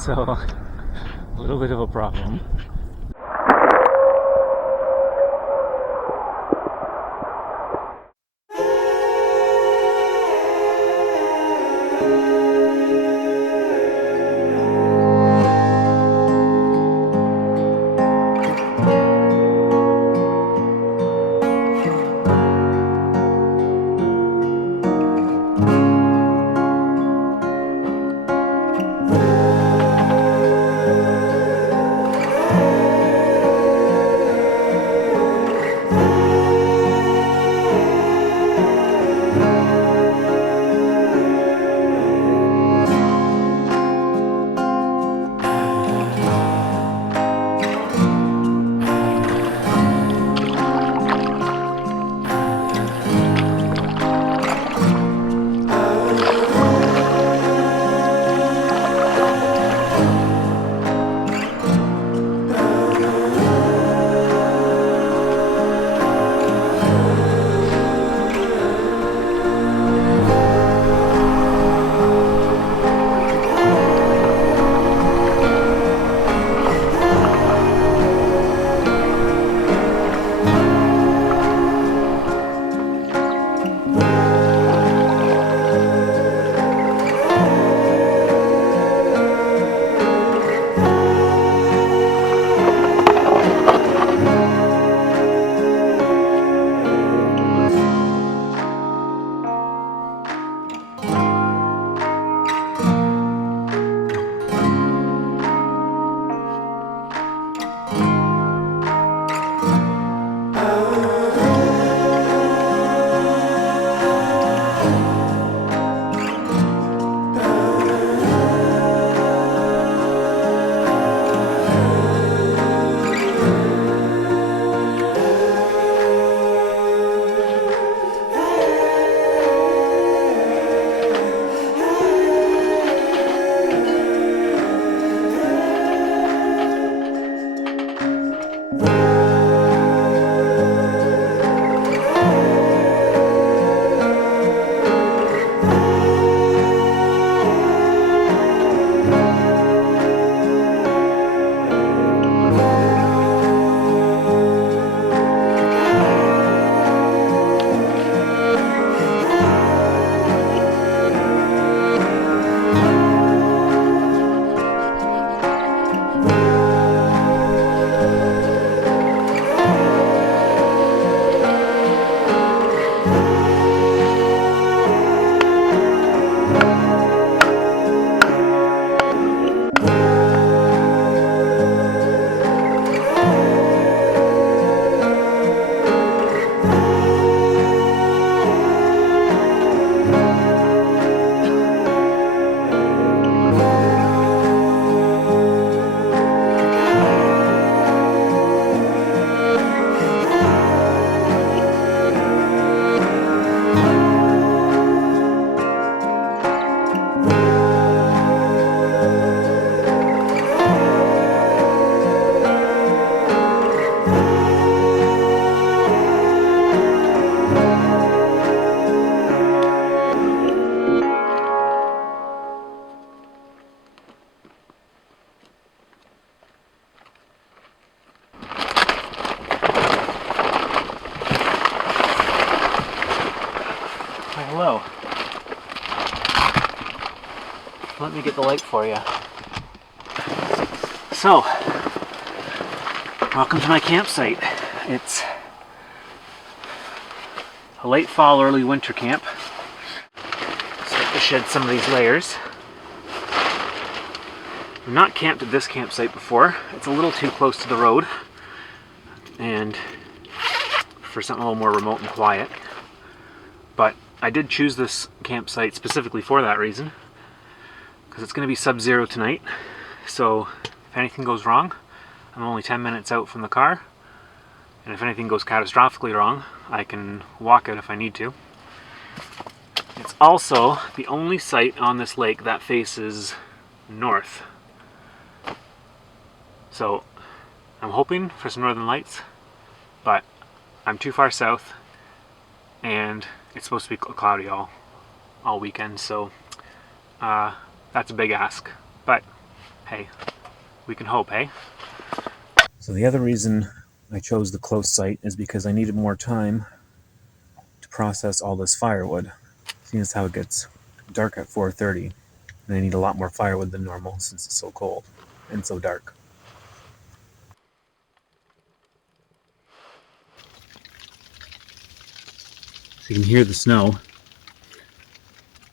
So, a little bit of a problem. Hello. Let me get the light for you. So, welcome to my campsite. It's a late fall, early winter camp. Start to shed some of these layers. I've not camped at this campsite before. It's a little too close to the road, and for something a little more remote and quiet. But I did choose this campsite specifically for that reason, because it's going to be sub-zero tonight. So if anything goes wrong, I'm only 10 minutes out from the car, and if anything goes catastrophically wrong, I can walk it if I need to. It's also the only site on this lake that faces north. So I'm hoping for some northern lights, but I'm too far south, and it's supposed to be cloudy all weekend, so that's a big ask. But hey, we can hope, hey? So the other reason I chose the close site is because I needed more time to process all this firewood. Seeing as how it gets dark at 4:30, and I need a lot more firewood than normal since it's so cold and so dark. So you can hear the snow.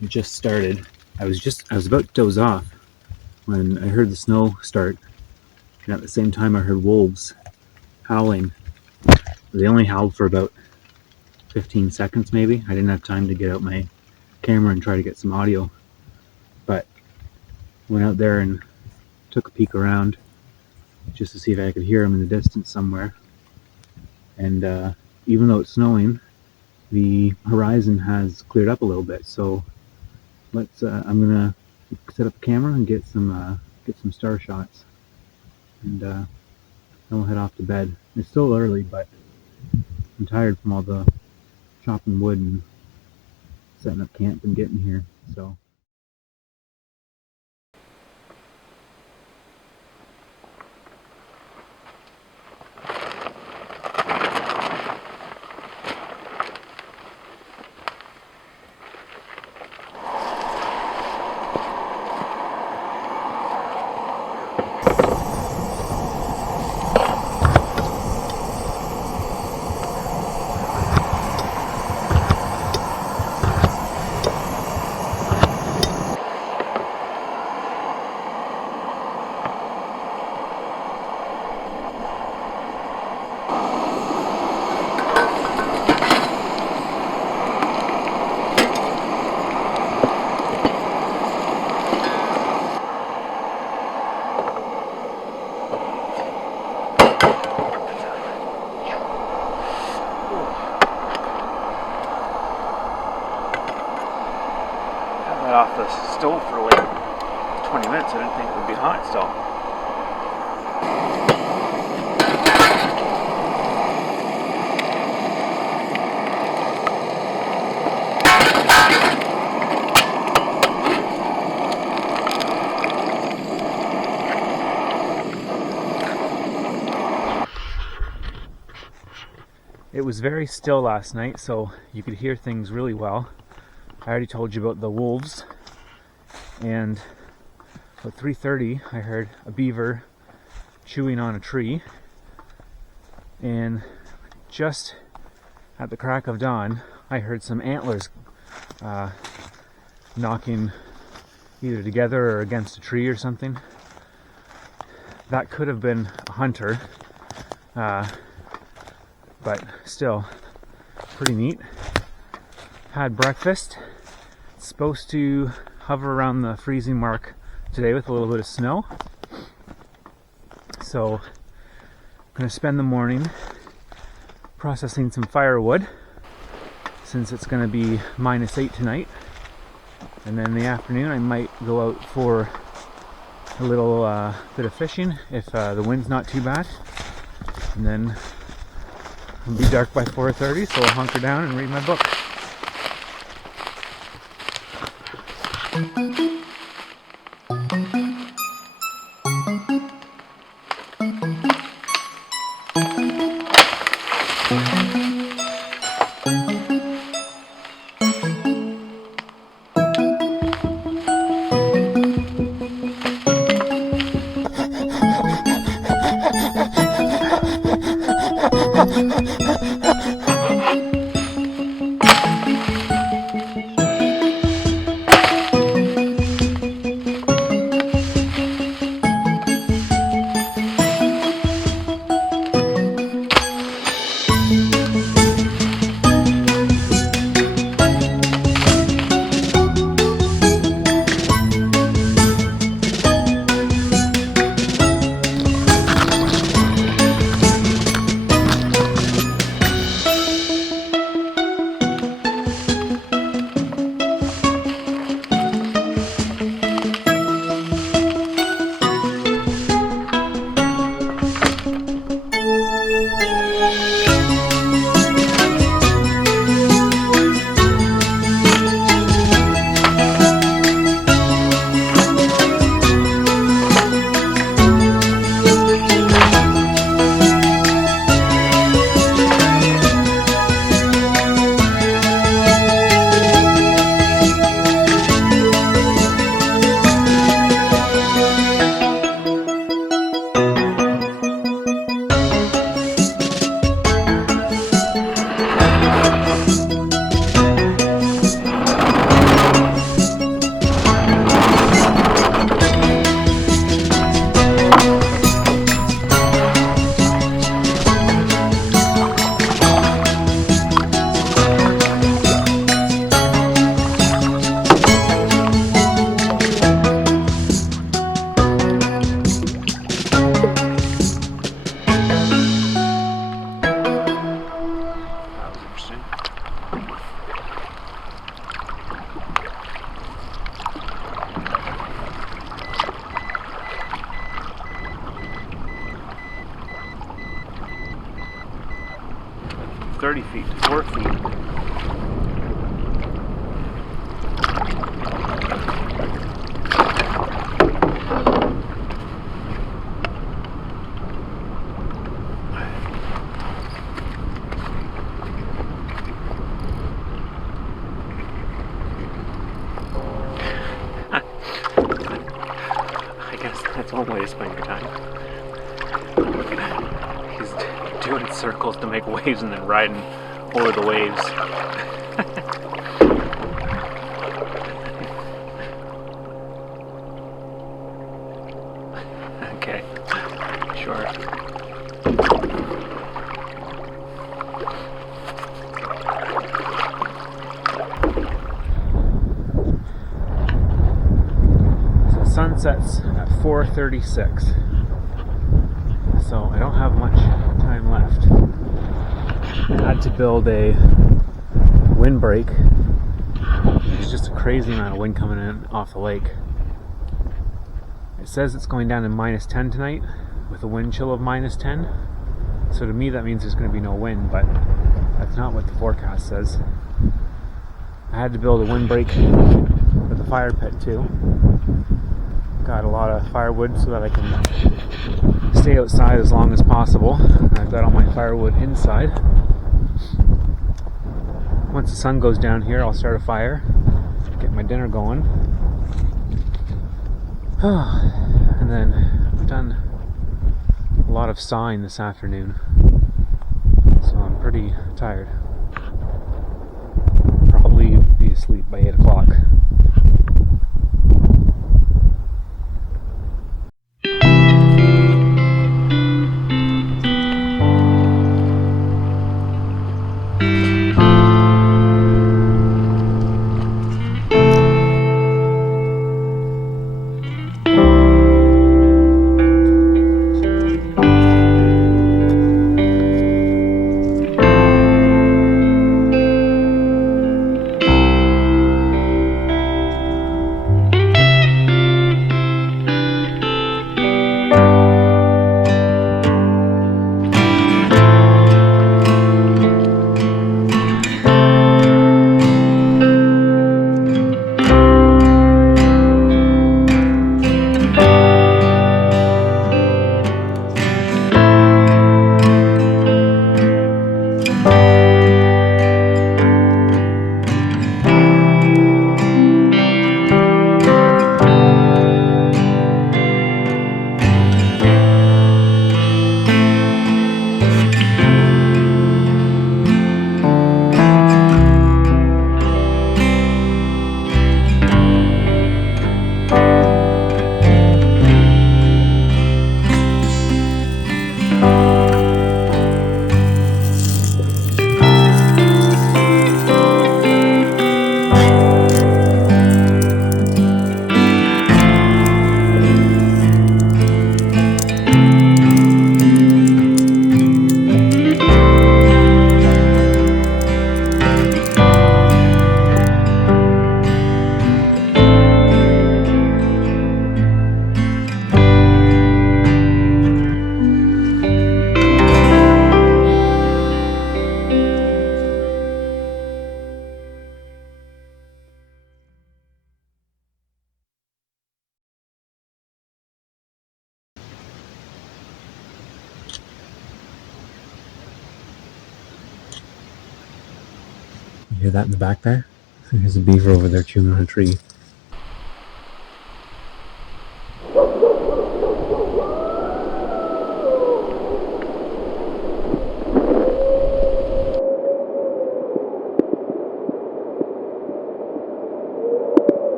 It just started. I was about to doze off when I heard the snow start, and at the same time I heard wolves howling. They only howled for about 15 seconds maybe. I didn't have time to get out my camera and try to get some audio, but went out there and took a peek around just to see if I could hear them in the distance somewhere. And even though it's snowing, the horizon has cleared up a little bit, so I'm gonna set up a camera and get some star shots, and then we'll head off to bed. It's still early, but I'm tired from all the chopping wood and setting up camp and getting here, so. Off the stove for like 20 minutes. I didn't think it would be hot still. It was very still last night, so you could hear things really well. I already told you about the wolves, and at 3:30 I heard a beaver chewing on a tree, and just at the crack of dawn I heard some antlers knocking either together or against a tree or something. That could have been a hunter, but still pretty neat. Had breakfast. It's supposed to hover around the freezing mark today with a little bit of snow. So I'm going to spend the morning processing some firewood since it's going to be -8 tonight. And then in the afternoon I might go out for a little bit of fishing if the wind's not too bad. And then it'll be dark by 4:30, so I'll hunker down and read my book. 30 feet to 4 feet. I guess that's one way to spend your time. He's doing circles to make waves and then riding over the waves. Okay, sure. So sunsets at 4:36. So I don't have much time left. I had to build a windbreak. There's just a crazy amount of wind coming in off the lake. It says it's going down to -10 tonight with a wind chill of -10. So to me that means there's going to be no wind, but that's not what the forecast says. I had to build a windbreak for the fire pit too. Got a lot of firewood so that I can stay outside as long as possible. I've got all my firewood inside. Once the sun goes down here, I'll start a fire, get my dinner going. And then I've done a lot of sawing this afternoon, so I'm pretty tired. Probably be asleep by 8 o'clock. You hear that in the back there? There's a beaver over there chewing on a tree.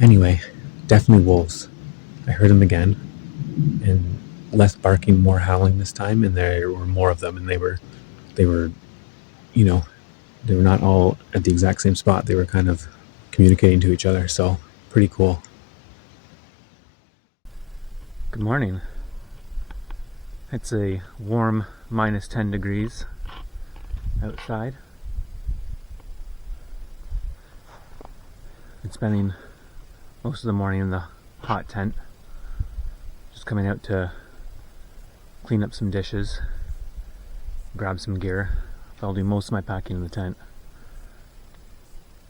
Anyway, definitely wolves. I heard them again, and less barking, more howling this time, and there were more of them, and they were, you know, they were not all at the exact same spot. They were kind of communicating to each other, so pretty cool. Good morning. It's a warm -10 degrees outside. Been spending most of the morning in the hot tent Just coming out to clean up some dishes, grab some gear. I'll do most of my packing in the tent.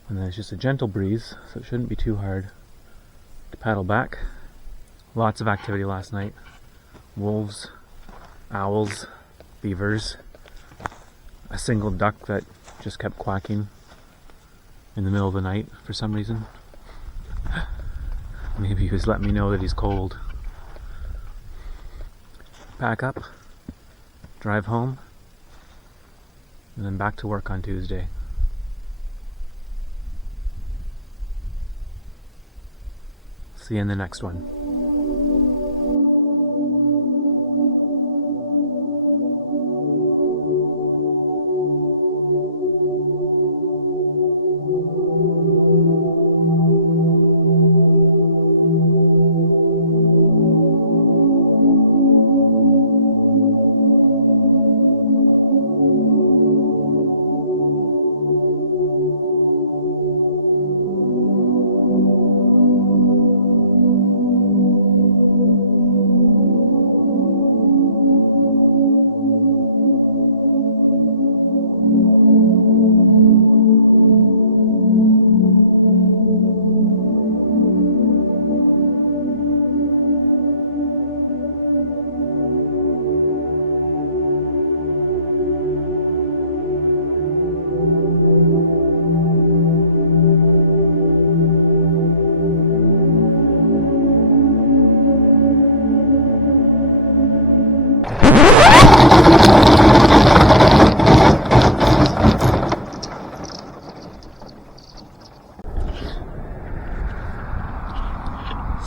And then it's just a gentle breeze, so it shouldn't be too hard to paddle back. Lots of activity last night. Wolves, owls, beavers, a single duck that just kept quacking in the middle of the night for some reason. Maybe he was letting me know that he's cold. Pack up, drive home, and then back to work on Tuesday. See you in the next one.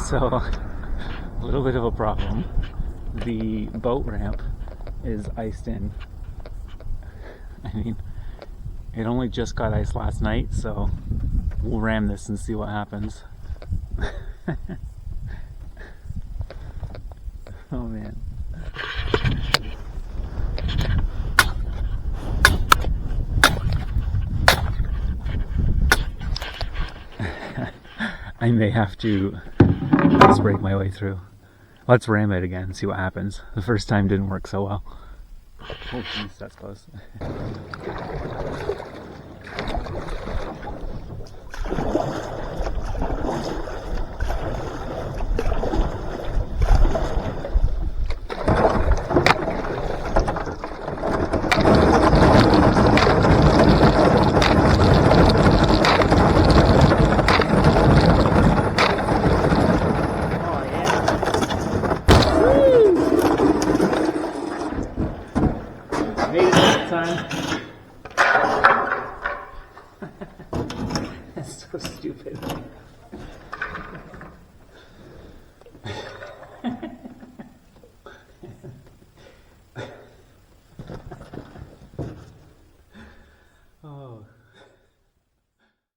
So, a little bit of a problem. The boat ramp is iced in. I mean, it only just got iced last night, so we'll ram this and see what happens. Oh man. I may have to just break my way through. Let's ram it again and see what happens. The first time didn't work so well. Oh jeez, that's close. Made it this time.